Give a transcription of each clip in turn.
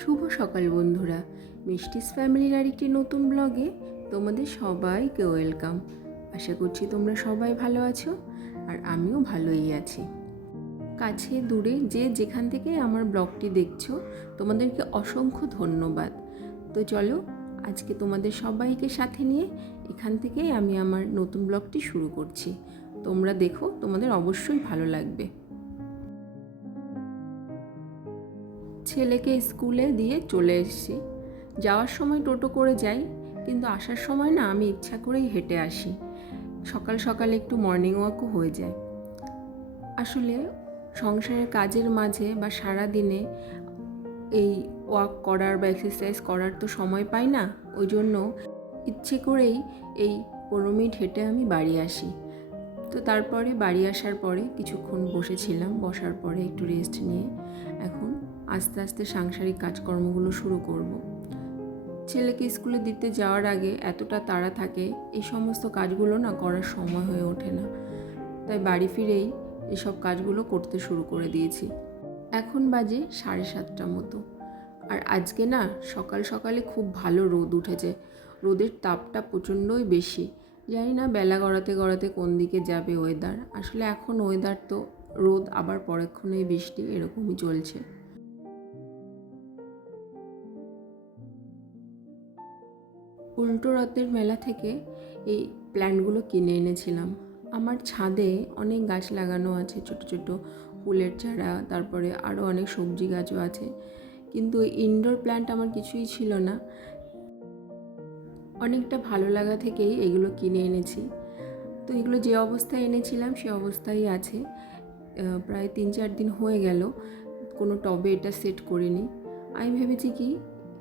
শুভ সকাল বন্ধুরা, মিষ্টিস ফ্যামিলির আরেকটি নতুন ব্লগে তোমাদের সবাইকে ওয়েলকাম। আশা করছি তোমরা সবাই ভালো আছো আর আমিও ভালোই আছি। কাছে দূরে যে যেখান থেকে আমার ব্লগটি দেখছো তোমাদেরকে অসংখ্য ধন্যবাদ। তো চলো আজকে তোমাদের সবাইকে সাথে নিয়ে এখান থেকেই আমি আমার নতুন ব্লগটি শুরু করছি। তোমরা দেখো, তোমাদের অবশ্যই ভালো লাগবে। ছেলেকে স্কুলে দিয়ে চলে এসেছি। যাওয়ার সময় টোটো করে যাই, কিন্তু আসার সময় না আমি ইচ্ছা করেই হেঁটে আসি। সকাল সকাল একটু মর্নিং ওয়াকও হয়ে যায়। আসলে সংসারের কাজের মাঝে বা সারা দিনে এই ওয়াক করার বা এক্সারসাইজ করার তো সময় পাই না, ওই জন্য ইচ্ছে করেই এই 15 মিনিট হেঁটে আমি বাড়ি আসি। তো তারপরে বাড়ি আসার পরে কিছুক্ষণ বসেছিলাম, বসার পরে একটু রেস্ট নিয়ে এখন আস্তে আস্তে সাংসারিক কাজকর্মগুলো শুরু করব। ছেলেকে স্কুলে দিতে যাওয়ার আগে এতটা তাড়া থাকে, এই সমস্ত কাজগুলো না করার সময় হয়ে ওঠে না। তাই বাড়ি ফিরেই এসব কাজগুলো করতে শুরু করে দিয়েছি। এখন বাজে 7:30 মতো। আর আজকে না সকাল সকালে খুব ভালো রোদ উঠেছে। রোদের তাপটা প্রচণ্ডই বেশি। জানি না বেলা গড়াতে গড়াতে কোন দিকে যাবে ওয়েদার। আসলে এখন ওয়েদার তো রোদ আবার পরক্ষণেই বৃষ্টি, এরকমই চলছে। উল্টো রথের মেলা থেকে এই প্ল্যান্টগুলো কিনে এনেছিলাম। আমার ছাদে অনেক গাছ লাগানো আছে, ছোট ছোট ফুলের চারা, তারপরে আরও অনেক সবজি গাছও আছে, কিন্তু ইনডোর প্ল্যান্ট আমার কিছুই ছিল না। অনেকটা ভালো লাগা থেকেই এগুলো কিনে এনেছি। তো এগুলো যে অবস্থায় এনেছিলাম সে অবস্থায় আছে। প্রায় 3-4 দিন হয়ে গেল, কোনো টবে এটা সেট করিনি। আমি ভেবেছি কি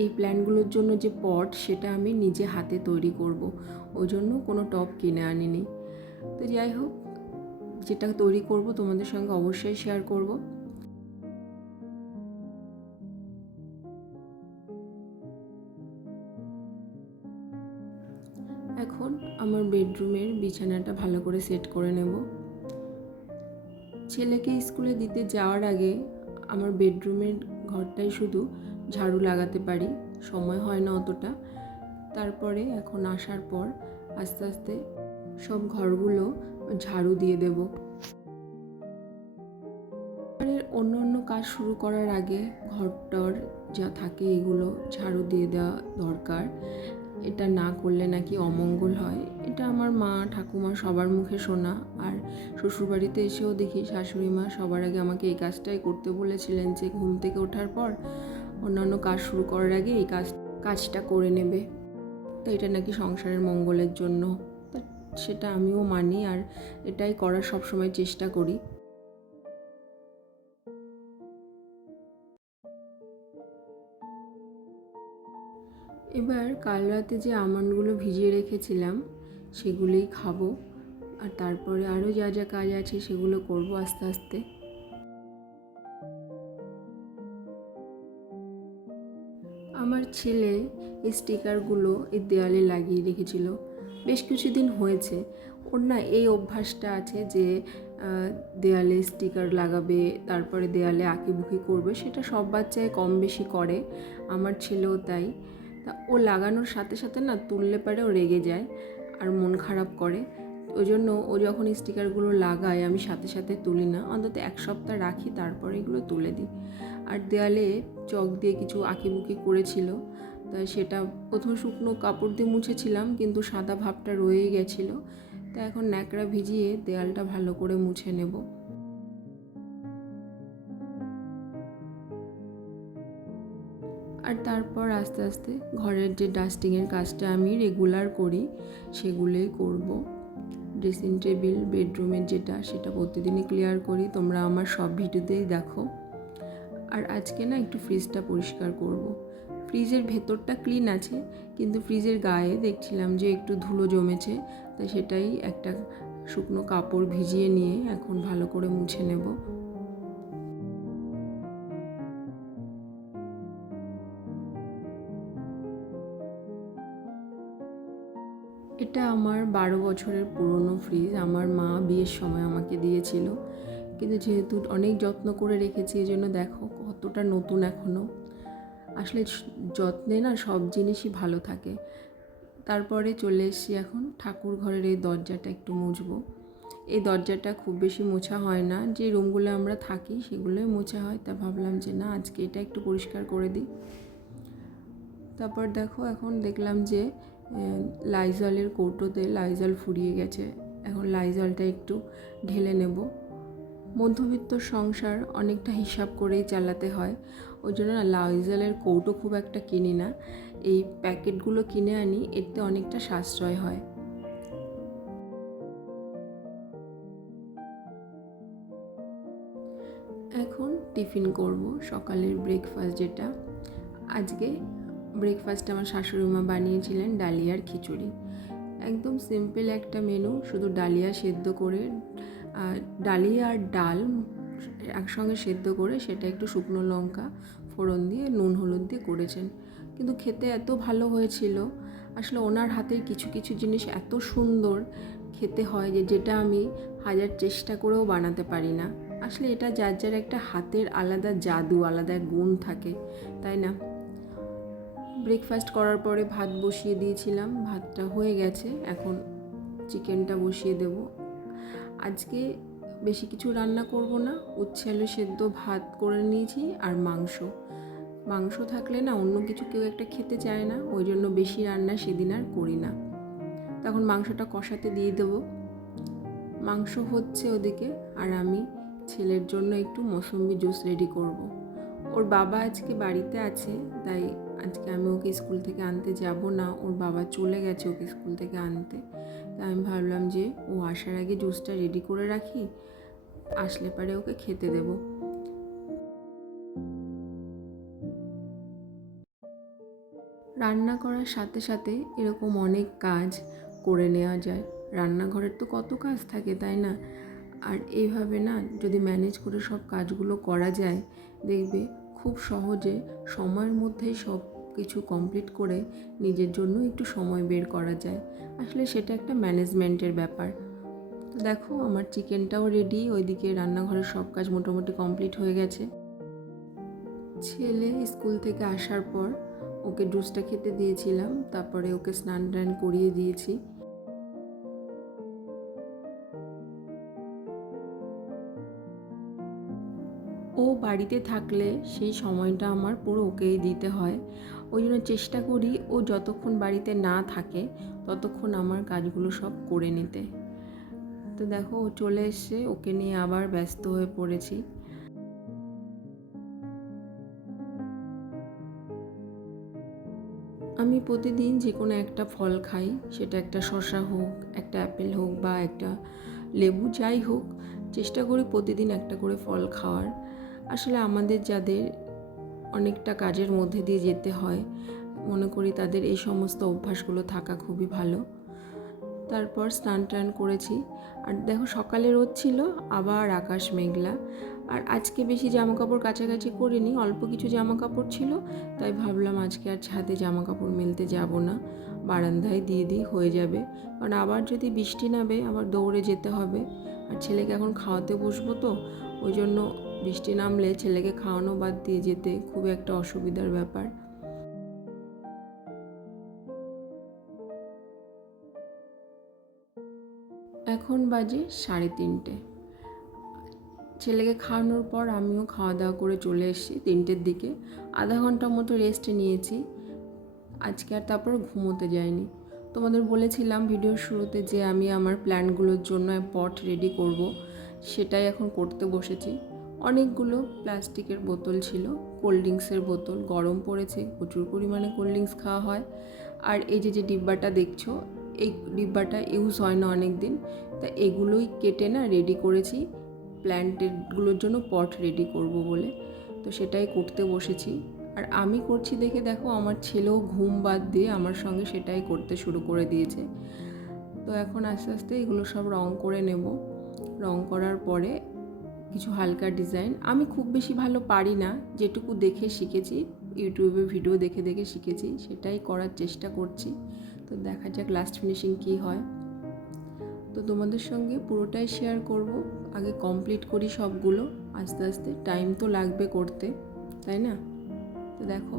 এই প্ল্যান্টগুলোর জন্য যে পট সেটা আমি নিজে হাতে তৈরি করব, ওই জন্য কোনো টব কিনে আনিনি। তো যাই হোক, যেটা তৈরি করব তোমাদের সঙ্গে অবশ্যই শেয়ার করব। এখন আমার বেডরুমের বিছানাটা ভালো করে সেট করে নেব। ছেলেকে স্কুলে দিতে যাওয়ার আগে আমার বেডরুমের ঘরটাই শুধু ঝাড়ু লাগাতে পারি, সময় হয় না অতটা। তারপরে এখন আসার পর আস্তে আস্তে সব ঘরগুলো ঝাড়ু দিয়ে দেব। অন্য অন্য কাজ শুরু করার আগে ঘরটর যা থাকে এগুলো ঝাড়ু দিয়ে দেওয়া দরকার। এটা না করলে নাকি অমঙ্গল হয়, এটা আমার মা ঠাকুমা সবার মুখে শোনা। আর শ্বশুরবাড়িতে এসেও দেখি শাশুড়ি মা সবার আগে আমাকে এই কাজটাই করতে বলেছিলেন, যে ঘুম থেকে ওঠার পর অন্যান্য কাজ শুরু করার আগে এই কাজটা করে নেবে। তো এটা নাকি সংসারের মঙ্গলের জন্য। তা সেটা আমিও মানি আর এটাই করার সবসময় চেষ্টা করি। এবার কাল রাতে যে আমন্ডগুলো ভিজিয়ে রেখেছিলাম সেগুলোই খাবো, আর তারপরে আরও যা যা কাজ আছে সেগুলো করব আস্তে আস্তে। আমার ছেলে এই স্টিকারগুলো এই দেয়ালে লাগিয়ে রেখেছিল, বেশ কিছুদিন হয়েছে। ওর না এই অভ্যাসটা আছে যে দেয়ালে স্টিকার লাগাবে, তারপরে দেয়ালে আঁকিবুকি করবে। সেটা সব বাচ্চাই কম বেশি করে, আমার ছেলেও তাই। তা ও লাগানোর সাথে সাথে না তুললে পারে ও রেগে যায় আর মন খারাপ করে। ওই জন্য ও যখন স্টিকারগুলো লাগায় আমি সাথে সাথে তুলি না, অন্তত 1 সপ্তাহ রাখি, তারপরে এগুলো তুলে দিই। আর দেয়ালে চক দিয়ে কিছু আঁকিবুকি করেছিল, তাই সেটা প্রথমে শুকনো কাপড় দিয়ে মুছেছিলাম, কিন্তু সাদা ভাবটা রয়েই গেছিলো। তা এখন ন্যাকড়া ভিজিয়ে দেয়ালটা ভালো করে মুছে নেব। আর তারপর আস্তে আস্তে ঘরের যে ডাস্টিংয়ের কাজটা আমি রেগুলার করি সেগুলোই করব। ড্রেসিং টেবিল, বেডরুমের যেটা, সেটা প্রতিদিনই ক্লিয়ার করি, তোমরা আমার সব ভিডিওতেই দেখো। আর আজকে না একটু ফ্রিজটা পরিষ্কার করব। ফ্রিজের ভেতরটা ক্লিন আছে, কিন্তু ফ্রিজের গায়ে দেখছিলাম যে একটু ধুলো জমেছে, তাই সেটাই একটা শুকনো কাপড় ভিজিয়ে নিয়ে এখন ভালো করে মুছে নেব। এটা আমার 12 বছরের পুরনো ফ্রিজ, আমার মা বিয়ের সময় আমাকে দিয়েছিল, কিন্তু যেহেতু অনেক যত্ন করে রেখেছি এই জন্য দেখো কতটা নতুন এখনও। আসলে যত্নে না সব জিনিসই ভালো থাকে। তারপরে চলে এসেছি এখন ঠাকুর ঘরের এই দরজাটা একটু মুছবো। এই দরজাটা খুব বেশি মোছা হয় না, যে রুমগুলো আমরা থাকি সেগুলোই মোছা হয়, তা ভাবলাম যে না আজকে এটা একটু পরিষ্কার করে দিই। তারপর দেখো এখন দেখলাম যে লাইজলের কৌটোতে লাইজল ফুরিয়ে গেছে, এখন লাইজলটা একটু ঢেলে নেব। মধ্যবিত্ত সংসার অনেকটা হিসাব করেই চালাতে হয়, ওই জন্য না লাইজলের কৌটো খুব একটা কিনি না, এই প্যাকেটগুলো কিনে আনি, এতে অনেকটা সাশ্রয় হয়। এখন টিফিন করব, সকালের ব্রেকফাস্ট যেটা। আজকে ব্রেকফাস্টে আমার শাশুড়িমা বানিয়েছিলেন ডালিয়ার খিচুড়ি। একদম সিম্পল একটা মেনু, শুধু ডালিয়া সেদ্ধ করে, ডালিয়া আর ডাল একসঙ্গে সেদ্ধ করে সেটা একটু শুকনো লঙ্কা ফোড়ন দিয়ে নুন হলুদ দিয়ে করেছেন, কিন্তু খেতে এত ভালো হয়েছিল। আসলে ওনার হাতের কিছু কিছু জিনিস এত সুন্দর খেতে হয় যেটা আমি হাজার চেষ্টা করেও বানাতে পারি না। আসলে এটা যার যার একটা হাতের আলাদা জাদু, আলাদা গুণ থাকে, তাই না? ব্রেকফাস্ট করার পরে ভাত বসিয়ে দিয়েছিলাম, ভাতটা হয়ে গেছে, এখন চিকেনটা বসিয়ে দেব। আজকে বেশি কিছু রান্না করব না, উচ্ছে আলু সেদ্ধ ভাত করে নিয়েছি আর মাংস থাকলে না অন্য কিছু কেউ একটা খেতে চায় না, ওই জন্য বেশি রান্না সেদিন আর করি না। তখন মাংসটা কষাতে দিয়ে দেব। মাংস হচ্ছে ওদিকে, আর আমি ছেলের জন্য একটু মৌসুম্বি জুস রেডি করব। ওর বাবা আজকে বাড়িতে আছে, তাই আজকে আমি ওকে স্কুল থেকে আনতে যাব না, ওর বাবা চলে গেছে ওকে স্কুল থেকে আনতে। তাই আমি ভাবলাম যে ও আসার আগে জুসটা রেডি করে রাখি, আসলে পারে ওকে খেতে দেব। রান্না করার সাথে সাথে এরকম অনেক কাজ করে নেওয়া যায়, রান্নাঘরের তো কত কাজ থাকে, তাই না? আর এইভাবে না যদি ম্যানেজ করে সব কাজগুলো করা যায়, দেখবে খুব সহজে সময়ের মধ্যেই সব কিছু কমপ্লিট করে নিজের জন্য একটু সময় বের করা যায়। আসলে সেটা একটা ম্যানেজমেন্টের ব্যাপার। তো দেখো আমার চিকেনটাও রেডি, ওইদিকে রান্নাঘরের সব কাজ মোটামুটি কমপ্লিট হয়ে গেছে। ছেলে স্কুল থেকে আসার পর ওকে জুসটা খেতে দিয়েছিলাম, তারপরে ওকে স্নান টান করিয়ে দিয়েছি। ও বাড়িতে থাকলে সেই সময়টা আমার পুরো ওকেই দিতে হয়, ওই জন্য চেষ্টা করি ও যতক্ষণ বাড়িতে না থাকে ততক্ষণ আমার কাজগুলো সব করে নিতে। তো দেখো ও চলে এসছে, ওকে নিয়ে আবার ব্যস্ত হয়ে পড়েছি। আমি প্রতিদিন যে কোনো একটা ফল খাই, সেটা একটা শসা হোক, একটা অ্যাপেল হোক বা একটা লেবু, যাই হোক চেষ্টা করি প্রতিদিন একটা করে ফল খাওয়ার। আসলে আমাদের যাদের অনেকটা কাজের মধ্যে দিয়ে যেতে হয়, মনে করি তাদের এই সমস্ত অভ্যাসগুলো থাকা খুবই ভালো। তারপর স্নান টান করেছি, আর দেখো সকালে রোদ ছিল, আবার আকাশ মেঘলা। আর আজকে বেশি জামা কাপড় কাচাকাচি করিনি, অল্প কিছু জামা কাপড় ছিল, তাই ভাবলাম আজকে আর ছাদে জামা কাপড় মেলতে যাব না, বারান্দায় দিয়ে দিই হয়ে যাবে, কারণ আবার যদি বৃষ্টি নামে আবার দৌড়ে যেতে হবে। আর ছেলেকে এখন খাওয়াতে বসবো, তো ওই জন্য বৃষ্টি নামলে ছেলেকে খাওয়ানো বাদ দিয়ে যেতে খুব একটা অসুবিধার ব্যাপার। এখন বাজে 3:30। ছেলেকে খাওয়ানোর পর আমিও খাওয়া দাওয়া করে চলে এসেছি 3টের দিকে। আধা ঘন্টার মতো রেস্ট নিয়েছি আজকে, আর তারপর ঘুমোতে যাইনি। তোমাদের বলেছিলাম ভিডিওর শুরুতে যে আমি আমার প্ল্যান্টগুলোর জন্য পট রেডি করব, সেটাই এখন করতে বসেছি। অনেকগুলো প্লাস্টিকের বোতল ছিল, কোল্ড ড্রিঙ্কসের বোতল, গরম পড়েছে, প্রচুর পরিমাণে কোল্ড ড্রিঙ্কস খাওয়া হয়। আর এই যে ডিব্বাটা দেখছো, এই ডিব্বাটা ইউজ হয় না অনেক দিন, তা এগুলোই কেটে না রেডি করেছি প্ল্যান্টেরগুলোর জন্য পট রেডি করব বলে। তো সেটাই করতে বসেছি, আর আমি করছি দেখে দেখো আমার ছেলেও ঘুম বাদ দিয়ে আমার সঙ্গে সেটাই করতে শুরু করে দিয়েছে। তো এখন আস্তে আস্তে এগুলো সব রং করে নেব। রং করার পরে কিছু হালকা ডিজাইন, আমি খুব বেশি ভালো পারি না, যেটুকু দেখে শিখেছি, ইউটিউবে ভিডিও দেখে দেখে শিখেছি, সেটাই করার চেষ্টা করছি। তো দেখা যাক লাস্ট ফিনিশিং কী হয়। তো তোমাদের সঙ্গে পুরোটাই শেয়ার করব, আগে কমপ্লিট করি সবগুলো, আস্তে আস্তে টাইম তো লাগবে করতে, তাই না? তো দেখো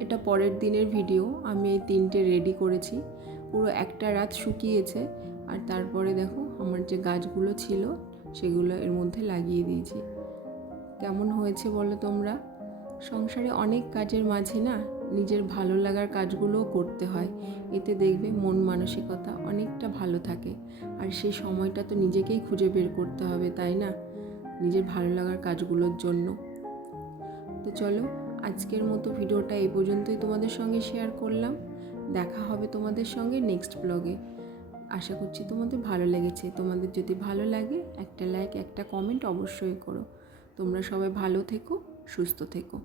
এটা পরের দিনের ভিডিও। আমি এই 3টে রেডি করেছি, পুরো একটা রাত শুকিয়েছে। আর তারপরে দেখো আমার যে গাছগুলো ছিল সেগুলো এর মধ্যে লাগিয়ে দিয়েছি। কেমন হয়েছে বলো তোমরা? সংসারে অনেক কাজের মাঝে না নিজের ভালো লাগার কাজগুলোও করতে হয়, এতে দেখবে মন মানসিকতা অনেকটা ভালো থাকে। আর সেই সময়টা তো নিজেকেই খুঁজে বের করতে হবে, তাই না, নিজের ভালো লাগার কাজগুলোর জন্য। তো চলো, আজকের মতো ভিডিওটা এই পর্যন্তই তোমাদের সঙ্গে শেয়ার করলাম। দেখা হবে তোমাদের সঙ্গে নেক্সট ব্লগে। আশা করছি তোমাদের ভালো লেগেছে। তোমাদের যদি ভালো লাগে একটা লাইক একটা কমেন্ট অবশ্যই করো। তোমরা সবাই ভালো থেকো, সুস্থ থেকো।